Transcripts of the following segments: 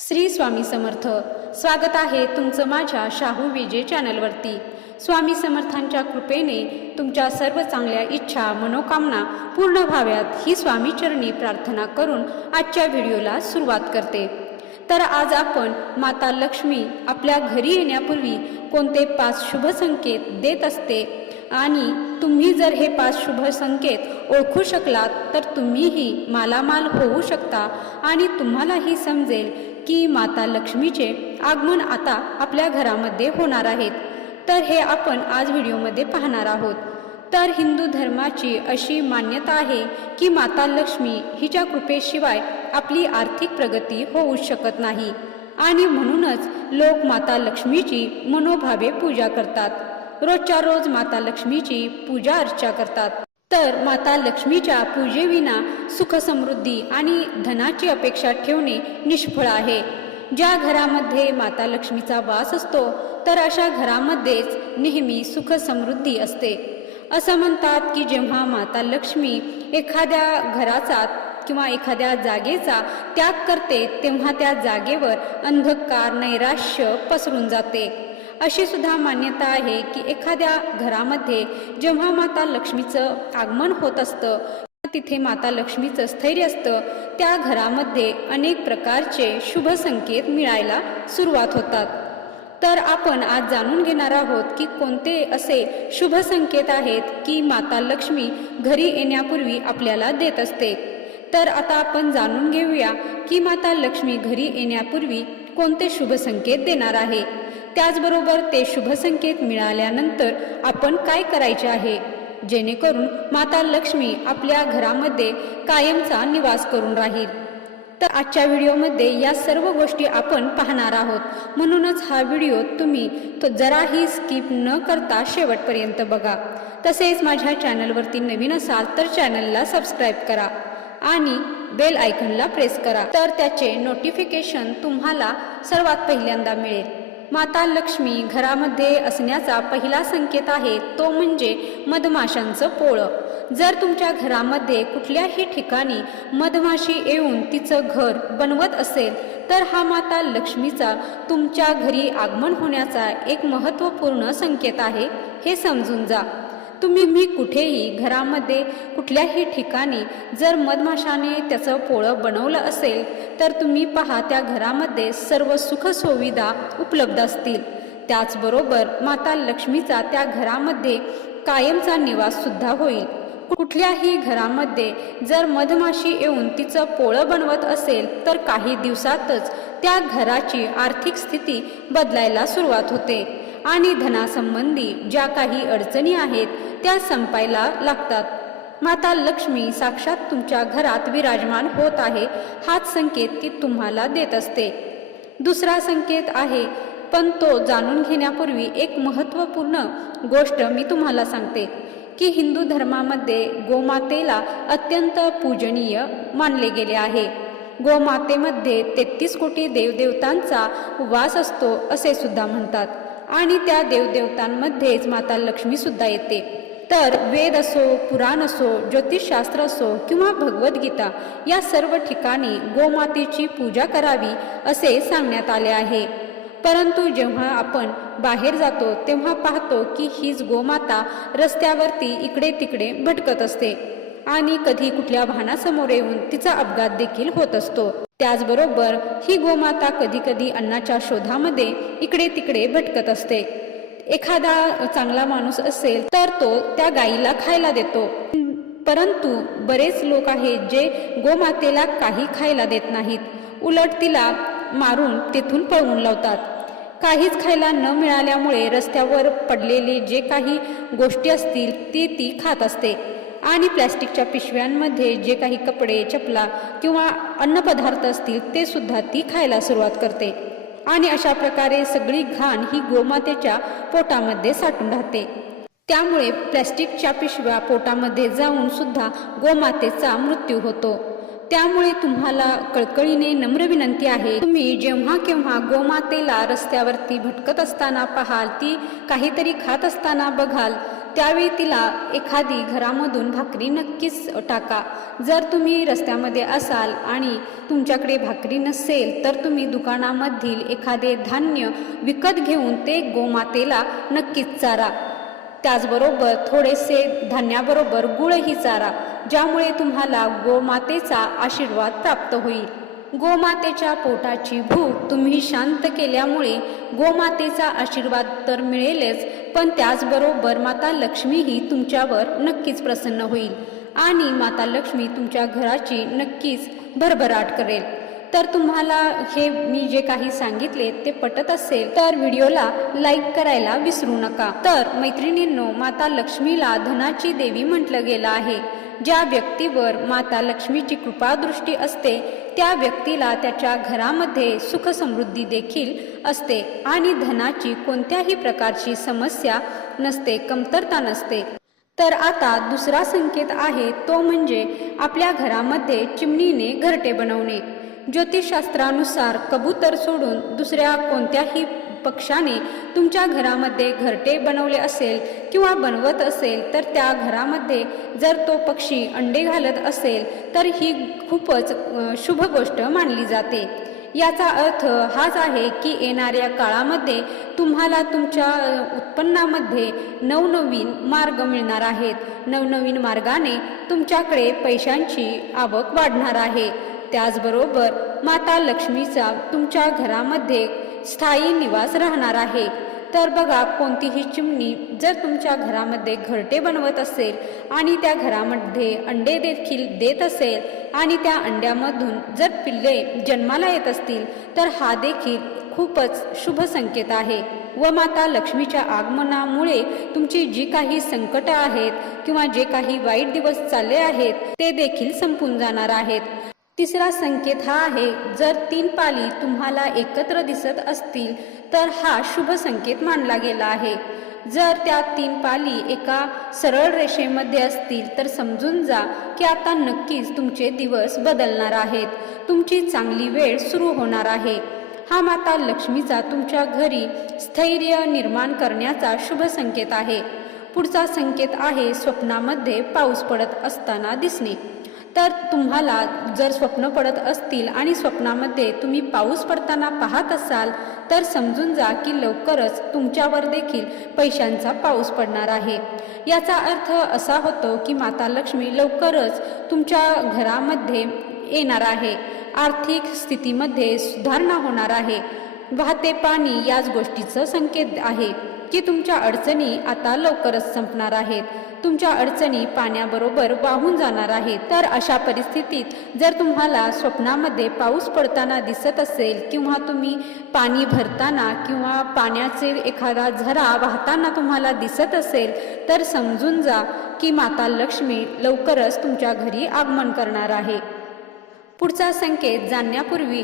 श्री स्वामी समर्थ। स्वागत आहे तुमचं माझ्या शाहू विजय चॅनलवरती। स्वामी समर्थांच्या कृपेने तुमच्या सर्व चांगल्या इच्छा मनोकामना पूर्ण व्हाव्यात ही स्वामी चरणी प्रार्थना करून आजच्या व्हिडिओला सुरुवात करते। तर आज आपण माता लक्ष्मी आपल्या घरी येण्यापूर्वी कोणते 5 शुभ संकेत देत असते आणि तुम्ही जर हे 5 शुभ संकेत ओळखू शकलात तर तुम्हीही मालामाल होऊ शकता आणि तुम्हालाही समजेल की माता लक्ष्मीचे आगमन आता आपल्या घरामध्ये होणार आहेत। तर हे आपण आज व्हिडिओमध्ये पाहणार आहोत। तर हिंदू धर्माची अशी मान्यता आहे की माता लक्ष्मी हिच्या कृपेशिवाय आपली आर्थिक प्रगती होऊ शकत नाही आणि म्हणूनच लोक माता लक्ष्मीची मनोभावे पूजा करतात। रोजच्या रोज माता लक्ष्मीची पूजा अर्चा करतात। तर माता लक्ष्मीच्या पूजेविना सुख समृद्धी आणि धनाची अपेक्षा ठेवणे निष्फळ आहे। ज्या घरामध्ये माता लक्ष्मीचा वास असतो तर अशा घरामध्येच नेहमी सुख समृद्धी असते। असं म्हणतात की जेव्हा माता लक्ष्मी एखाद्या घराचा किंवा एखाद्या जागेचा त्याग करते तेव्हा त्या जागेवर अंधकार नैराश्य पसरून जाते। अशी सुद्धा मान्यता आहे की एखाद्या घरामध्ये जेव्हा माता लक्ष्मीचं आगमन होत असतं तिथे माता लक्ष्मीचं स्थैर्य असतं त्या घरामध्ये अनेक प्रकारचे शुभ संकेत मिळायला सुरुवात होतात। तर आपण आज जाणून घेणार आहोत की कोणते असे शुभ संकेत आहेत की माता लक्ष्मी घरी येण्यापूर्वी आपल्याला देत असते। तर आता आपण जाणून घेऊया की माता लक्ष्मी घरी येण्यापूर्वी कोणते शुभ संकेत देणार आहे। त्याचबरोबर ते शुभ संकेत मिळाल्यानंतर आपण काय करायचे आहे जेणेकरून माता लक्ष्मी आपल्या घरामध्ये कायमचा निवास करून राहील। तर आजच्या व्हिडिओमध्ये या सर्व गोष्टी आपण पाहणार आहोत, म्हणूनच हा व्हिडिओ तुम्ही जराही स्किप न करता शेवटपर्यंत बघा। तसेच माझ्या चॅनलवरती नवीन असाल तर चॅनलला सबस्क्राईब करा आणि बेल आयकॉनला प्रेस करा तर त्याचे नोटिफिकेशन तुम्हाला सर्वात पहिल्यांदा मिळेल। माता लक्ष्मी घरामध्ये असण्याचा पहिला संकेत आहे तो म्हणजे मधमाशांचं पोळं। जर तुमच्या घरामध्ये कुठल्याही ठिकाणी मधमाशी येऊन तिचं घर बनवत असेल तर हा माता लक्ष्मीचा तुमच्या घरी आगमन होण्याचा एक महत्त्वपूर्ण संकेत आहे, हे समजून जा। तुम्ही कुठेही घरामध्ये कुठल्याही ठिकाणी जर मधमाशाने त्याचं पोळं बनवलं असेल तर तुम्ही पहा त्या घरामध्ये सर्व सुख सुविधा उपलब्ध असतील। त्याचबरोबर माता लक्ष्मीचा त्या घरामध्ये कायमचा निवास सुद्धा होईल। कुठल्याही घरामध्ये जर मधमाशी येऊन तिचं पोळं बनवत असेल तर काही दिवसातच त्या घराची आर्थिक स्थिती बदलायला सुरुवात होते आणि धनासंबंधी ज्या काही अडचणी आहेत त्या संपायला लागतात। माता लक्ष्मी साक्षात तुमच्या घरात विराजमान होत आहे हाच संकेत ती तुम्हाला देत असते। दुसरा संकेत आहे पण तो जाणून घेण्यापूर्वी एक महत्त्वपूर्ण गोष्ट मी तुम्हाला सांगते की हिंदू धर्मामध्ये गोमातेला अत्यंत पूजनीय मानले गेले आहे। गोमातेमध्ये 33 कोटी देवदेवतांचा वास असतो असे सुद्धा म्हणतात आणि त्या देवदेवतांमध्येच माता लक्ष्मी सुद्धा येते। तर वेद असो, पुराण असो, ज्योतिषशास्त्र असो किंवा भगवद्गीता या सर्व ठिकाणी गोमातेची पूजा करावी असे सांगण्यात आले आहे। परंतु जेव्हा आपण बाहेर जातो तेव्हा पाहतो की हीच गोमाता रस्त्यावरती इकडे तिकडे भटकत असते आणि कधी कुठल्या वाहनासमोर येऊन तिचा अपघात देखील होत असतो। त्याचबरोबर ही गोमाता कधी कधी अन्नाच्या शोधामध्ये इकडे तिकडे भटकत असते। एखादा चांगला माणूस असेल तर तो त्या गायीला खायला देतो, परंतु बरेच लोक आहेत जे गोमातेला काही खायला देत नाहीत, उलट तिला मारून तिथून पळवून लावतात। काहीच खायला न मिळाल्यामुळे रस्त्यावर पडलेले जे काही गोष्टी असतील ती खात असते आणि प्लॅस्टिकच्या पिशव्यांमध्ये जे काही कपडे चपला किंवा अन्नपदार्थ असतील ते सुद्धा ती खायला सुरुवात करते आणि अशा प्रकारे सगळी घाण ही गोमातेच्या पोटामध्ये साठून राहते। त्यामुळे प्लॅस्टिकच्या पिशव्या पोटामध्ये जाऊन सुद्धा गोमातेचा मृत्यू होतो। त्यामुळे तुम्हाला कळकळीने नम्र विनंती आहे, तुम्ही जेव्हा केव्हा गोमातेला रस्त्यावरती भटकत असताना पाहाल, ती काहीतरी खात असताना बघाल त्यावेळी तिला एखादी घरामधून भाकरी नक्कीच टाका. जर तुम्ही रस्त्यामध्ये असाल आणि तुमच्याकडे भाकरी नसेल तर तुम्ही दुकानामधील एखादे धान्य विकत घेऊन ते गोमातेला नक्कीच चारा. त्याचबरोबर थोडेसे धान्याबरोबर गुळही चारा, ज्यामुळे तुम्हाला गोमातेचा आशीर्वाद प्राप्त होईल. गोमातेच्या पोटाची भूक तुम्ही शांत केल्यामुळे गोमातेचा आशीर्वाद तर मिळेलच, पण त्याचबरोबर माता लक्ष्मीही तुमच्यावर नक्कीच प्रसन्न होईल आणि माता लक्ष्मी तुमच्या घराची नक्कीच भरभराट करेल. तर तुम्हाला हे मी जे काही सांगितले ते पटत असेल तर व्हिडिओला लाईक करायला विसरू नका. तर मैत्रिणींनो, माता लक्ष्मीला धनाची देवी म्हटलं गेलं आहे. ज्या व्यक्तीवर माता लक्ष्मीची कृपादृष्टी असते त्या व्यक्तीला त्याच्या घरामध्ये सुख समृद्धी देखील असते आणि धनाची कोणत्याही प्रकारची समस्या नसते, कमतरता नसते. तर आता दुसरा संकेत आहे तो म्हणजे आपल्या घरामध्ये चिमणीने घरटे बनवणे. ज्योतिषशास्त्रानुसार कबूतर सोडून दुसऱ्या कोणत्याही पक्षाने तुमच्या घरामध्ये घरटे बनवले असेल किंवा बनवत असेल तर त्या घरामध्ये जर तो पक्षी अंडे घालत असेल तर ही खूपच शुभ गोष्ट मानली जाते. याचा अर्थ हाच आहे की येणाऱ्या काळामध्ये तुम्हाला तुमच्या उत्पन्नामध्ये नवनवीन मार्ग मिळणार आहेत. नवनवीन मार्गाने तुमच्याकडे पैशांची आवक वाढणार आहे. त्याचबरोबर माता लक्ष्मीचा तुमच्या घरामध्ये स्थायी निवास राहणार आहे. तर बघा, कोणतीही चिमणी जर तुमच्या घरामध्ये घरटे बनवत असेल आणि त्या घरामध्ये अंडे देखील देत असेल आणि त्या अंड्यामधून जर पिल्ले जन्माला येत असतील तर हा देखील खूपच शुभ संकेत आहे व माता लक्ष्मीच्या आगमनामुळे तुमची जी काही संकट आहेत किंवा जे काही वाईट दिवस चालले आहेत ते देखील संपून जाणार आहेत. तिसरा संकेत हा आहे, जर 3 पाली तुम्हाला एकत्र दिसत असतील तर हा शुभ संकेत मानला गेला आहे. जर त्या 3 पाली एका सरळ रेषेमध्ये असतील तर समजून जा की आता नक्कीच तुमचे दिवस बदलणार आहेत, तुमची चांगली वेळ सुरू होणार आहे. हा माता लक्ष्मीचा तुमच्या घरी स्थैर्य निर्माण करण्याचा शुभ संकेत आहे. पुढचा संकेत आहे स्वप्नामध्ये पाऊस पडत असताना दिसणे. तर तुम्हाला जर स्वप्न पडत असतील आणि स्वप्नामध्ये तुम्ही पाऊस पडताना पाहत असाल तर समजून जा की लवकरच तुमच्यावर देखील पैशांचा पाऊस पडणार आहे. याचा अर्थ असा होतो की माता लक्ष्मी लवकरच तुमच्या घरामध्ये येणार आहे. आर्थिक स्थितीमध्ये सुधारणा होणार आहे. वाहते पाणी याच गोष्टीचं संकेत आहे की तुमच्या अडचणी आता लवकरच संपणार आहेत. तुमच्या अडचणी पाण्याबरोबर वाहून जाणार आहेत. तर अशा परिस्थितीत जर तुम्हाला स्वप्नामध्ये पाऊस पडताना दिसत असेल किंवा तुम्ही पाणी भरताना किंवा पाण्याचे एखादा झरा वाहताना तुम्हाला दिसत असेल तर समजून जा की माता लक्ष्मी लवकरच तुमच्या घरी आगमन करणार आहे. पुढचा संकेत जाणण्यापूर्वी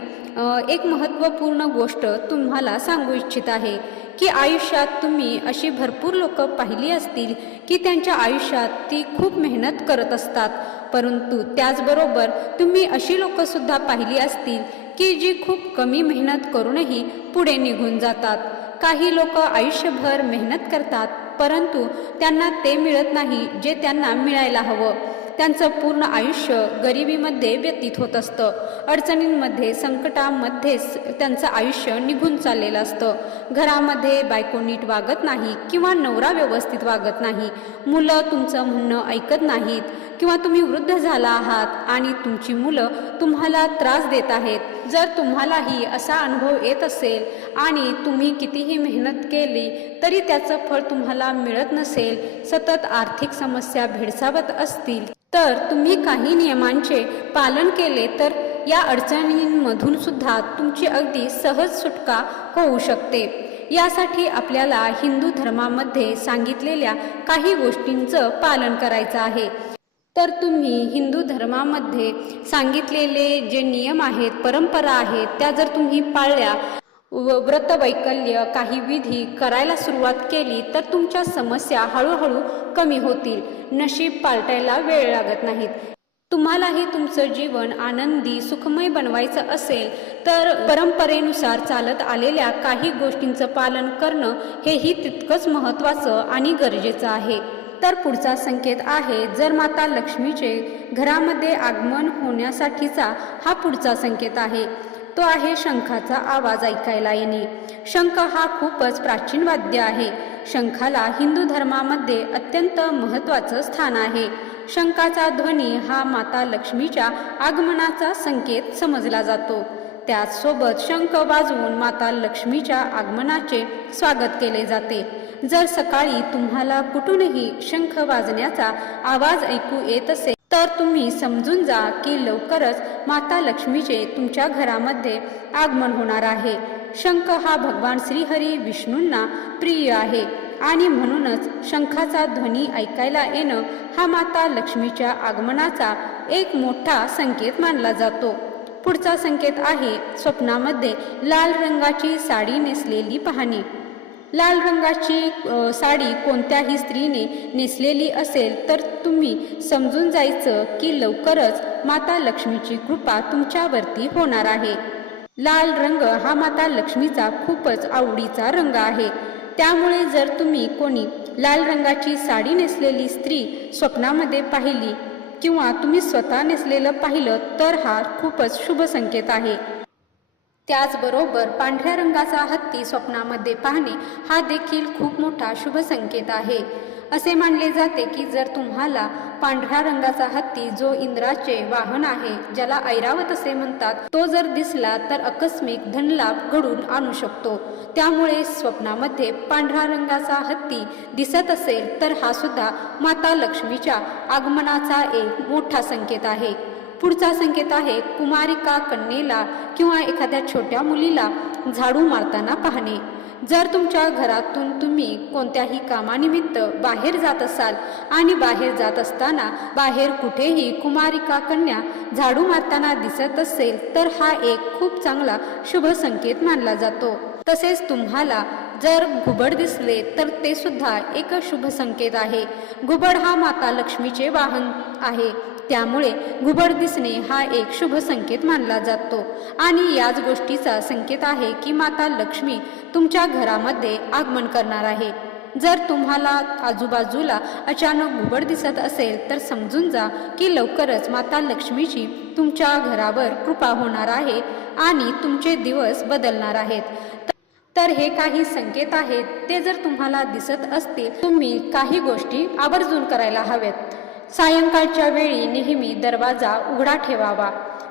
एक महत्त्वपूर्ण गोष्ट तुम्हाला सांगू इच्छित आहे की आयुष्यात तुम्ही अशी भरपूर लोक पाहिली असतील की त्यांच्या आयुष्यात ती खूप मेहनत करत असतात, परंतु त्याचबरोबर तुम्ही अशी लोकसुद्धा पाहिली असतील की जी खूप कमी मेहनत करूनही पुढे निघून जातात. काही लोक आयुष्यभर मेहनत करतात परंतु त्यांना ते मिळत नाही जे त्यांना मिळायला हवं. त्यांचं पूर्ण आयुष्य गरिबीमध्ये व्यतीत होत असतं. अडचणींमध्ये संकटामध्येच त्यांचं आयुष्य निघून चाललेलं असतं. घरामध्ये बायको नीट वागत नाही किंवा नवरा व्यवस्थित वागत नाही, मुलं तुमचं म्हणणं ऐकत नाहीत किंवा तुम्ही वृद्ध झाला आहात आणि तुमची मुलं तुम्हाला त्रास देत आहेत. जर तुम्हालाही असा अनुभव येत असेल आणि तुम्ही कितीही मेहनत केली तरी त्याचं फळ तुम्हाला मिळत नसेल, सतत आर्थिक समस्या भेडसावत असतील तर तुम्ही काही नियमांचे पालन केले तर या अडचणींमधून सुद्धा तुमची अगदी सहज सुटका होऊ शकते. यासाठी आपल्याला हिंदू धर्मामध्ये सांगितलेल्या काही गोष्टींचं पालन करायचं आहे. तर तुम्ही हिंदू धर्मामध्ये सांगितलेले जे नियम आहेत, परंपरा आहेत, त्या जर तुम्ही पाळल्या, व्रतवैकल्य काही विधी करायला सुरुवात केली तर तुमच्या समस्या हळूहळू कमी होतील. नशीब पालटायला वेळ लागत नाहीत. तुम्हालाही तुमचं जीवन आनंदी सुखमय बनवायचं असेल तर परंपरेनुसार चालत आलेल्या काही गोष्टींचं पालन करणं हेही तितकंच महत्त्वाचं आणि गरजेचं आहे. तर पुढचा संकेत आहे, जर माता लक्ष्मीचे घरामध्ये आगमन होण्यासाठीचा हा पुढचा संकेत आहे, तो आहे शंखाचा आवाज ऐकायला येणे. शंख हा खूपच प्राचीन वाद्य आहे. शंखाला हिंदू धर्मामध्ये अत्यंत महत्त्वाचं स्थान आहे. शंखाचा ध्वनी हा माता लक्ष्मीच्या आगमनाचा संकेत समजला जातो. त्याचसोबत शंख वाजवून माता लक्ष्मीच्या आगमनाचे स्वागत केले जाते. जर सकाळी तुम्हाला कुठूनही शंख वाजण्याचा आवाज ऐकू येत असेल तर तुम्ही समजून जा की लवकरच माता लक्ष्मीचे तुमच्या घरामध्ये आगमन होणार आहे. शंख हा भगवान श्रीहरी विष्णूंना प्रिय आहे आणि म्हणूनच शंखाचा ध्वनी ऐकायला येणं हा माता लक्ष्मीच्या आगमनाचा एक मोठा संकेत मानला जातो. पुढचा संकेत आहे स्वप्नामध्ये लाल रंगाची साडी नेसलेली पाहणे. लाल रंगाची साडी कोणत्याही स्त्रीने नेसलेली असेल तर तुम्ही समजून जायचं की लवकरच माता लक्ष्मीची कृपा तुमच्यावरती होणार आहे. लाल रंग हा माता लक्ष्मीचा खूपच आवडीचा रंग आहे. त्यामुळे जर तुम्ही कोणी लाल रंगाची साडी नेसलेली स्त्री स्वप्नामध्ये पाहिली किंवा तुम्ही स्वतः नेसलेलं पाहिलं तर हा खूपच शुभ संकेत आहे. त्याचबरोबर पांढऱ्या रंगाचा हत्ती स्वप्नामध्ये पाहणे हा देखील खूप मोठा शुभ संकेत आहे. असे मानले जाते की जर तुम्हाला पांढऱ्या रंगाचा हत्ती, जो इंद्राचे वाहन आहे, ज्याला ऐरावत असे म्हणतात, तो जर दिसला तर आकस्मिक धनलाभ घडून आणू शकतो. त्यामुळे स्वप्नामध्ये पांढऱ्या रंगाचा हत्ती दिसत असेल तर हा सुद्धा माता लक्ष्मीच्या आगमनाचा एक मोठा संकेत आहे. पुढचा संकेत आहे कुमारिका कन्येला किंवा एखाद्या छोट्या मुलीला झाडू मारताना पाहणे. जर तुमच्या घरातून तुम्ही कोणत्याही कामानिमित्त बाहेर जात असाल आणि बाहेर जात असताना बाहेर कुठेही कुमारिका कन्या झाडू मारताना दिसत असेल तर हा एक खूप चांगला शुभ संकेत मानला जातो. तसेच तुम्हाला जर घुबड दिसले तर ते सुद्धा एक शुभ संकेत आहे. घुबड हा माता लक्ष्मीचे वाहन आहे. त्यामुळे घुबड दिसणे हा एक शुभ संकेत मानला जातो आणि याच गोष्टीचा संकेत आहे की माता लक्ष्मी तुमच्या घरामध्ये आगमन करणार आहे. जर तुम्हाला आजूबाजूला अचानक घुबड दिसत असेल तर समजून जा की लवकरच माता लक्ष्मीची तुमच्या घरावर कृपा होणार आहे आणि तुमचे दिवस बदलणार आहेत. तर हे काही संकेत आहेत, ते जर तुम्हाला दिसत असतील तुम्ही काही गोष्टी आवर्जून करायला हव्यात. सायंकाळच्या वेळी नेहमी दरवाजा उघडा ठेवावा.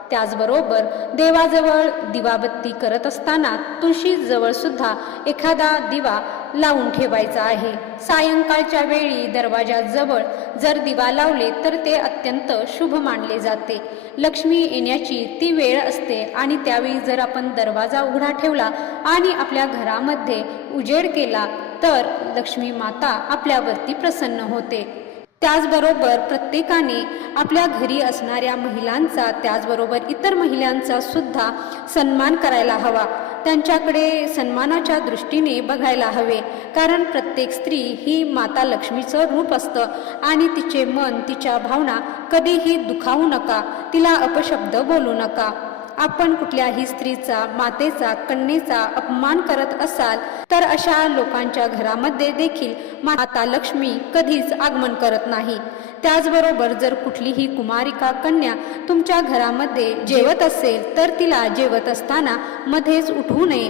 त्याचबरोबर देवाजवळ दिवाबत्ती करत असताना तुळशीजवळ सुद्धा एखादा दिवा लावून ठेवायचा आहे. सायंकाळच्या वेळी दरवाजाजवळ जर दिवा लावले तर ते अत्यंत शुभ मानले जाते. लक्ष्मी येण्याची ती वेळ असते आणि त्यावेळी जर आपण दरवाजा उघडा ठेवला आणि आपल्या घरामध्ये उजेड केला तर लक्ष्मी माता आपल्यावरती प्रसन्न होते. त्याचबरोबर प्रत्येकाने आपल्या घरी असणाऱ्या महिलांचा, त्याचबरोबर इतर महिलांचा सुद्धा सन्मान करायला हवा. त्यांच्याकडे सन्मानाच्या दृष्टीने बघायला हवे, कारण प्रत्येक स्त्री ही माता लक्ष्मीचं रूप असतं आणि तिचे मन, तिच्या भावना कधीही दुखावू नका, तिला अपशब्द बोलू नका. आपण कुठल्याही स्त्रीचा, मातेचा, कन्येचा अपमान करत असाल तर अशा लोकांच्या घरामध्ये देखील माता लक्ष्मी कधीच आगमन करत नाही. त्याचबरोबर जर कुठलीही कुमारिका कन्या तुमच्या घरामध्ये जेवत असेल तर तिला जेवत असताना मध्येच उठवू नये.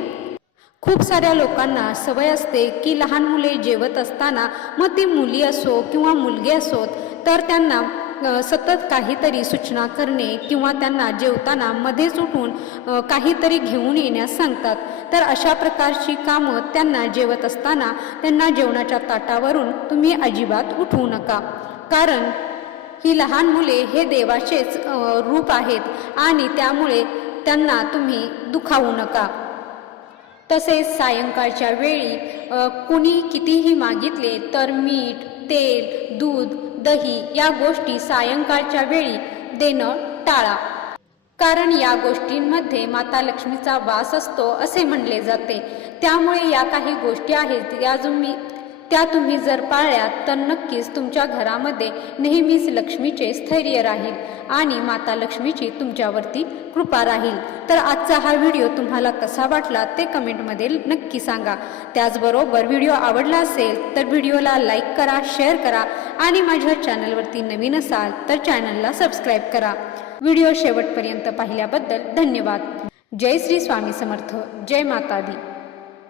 खूप साऱ्या लोकांना सवय असते की लहान मुले जेवत असताना, मग ती मुली असो किंवा मुलगे असोत, तर त्यांना सतत काहीतरी सूचना करणे किंवा त्यांना जेवताना मध्येच उठून काहीतरी घेऊन येण्यास सांगतात. तर अशा प्रकारची कामं त्यांना जेवत असताना त्यांना जेवणाच्या ताटावरून तुम्ही अजिबात उठवू नका, कारण ही लहान मुले हे देवाचेच रूप आहेत आणि त्यामुळे त्यांना तुम्ही दुखावू नका. तसेच सायंकाळच्या वेळी कुणी कितीही मागितले तर मीठ, तेल, दूध, दही या गोष्टी सायंकाळच्या वेळी देणं टाळा, कारण या गोष्टींमध्ये माता लक्ष्मीचा वास असतो असे म्हणले जाते. त्यामुळे या काही गोष्टी आहेत त्या तुम्ही जर पाळल्या तर नक्कीच तुमच्या घरामध्ये नेहमीच लक्ष्मीचे स्थैर्य राहील आणि माता लक्ष्मीची तुमच्यावरती कृपा राहील। तर आजचा हा व्हिडिओ तुम्हाला कसा वाटला ते कमेंटमध्ये नक्की सांगा। त्याचबरोबर व्हिडिओ आवडला असेल तर व्हिडिओला लाईक करा, शेअर करा आणि माझ्या चॅनलवरती नवीन असाल तर चॅनलला सबस्क्राईब करा। व्हिडिओ शेवटपर्यंत पाहिल्याबद्दल धन्यवाद। जय श्री स्वामी समर्थ, जय माता दी।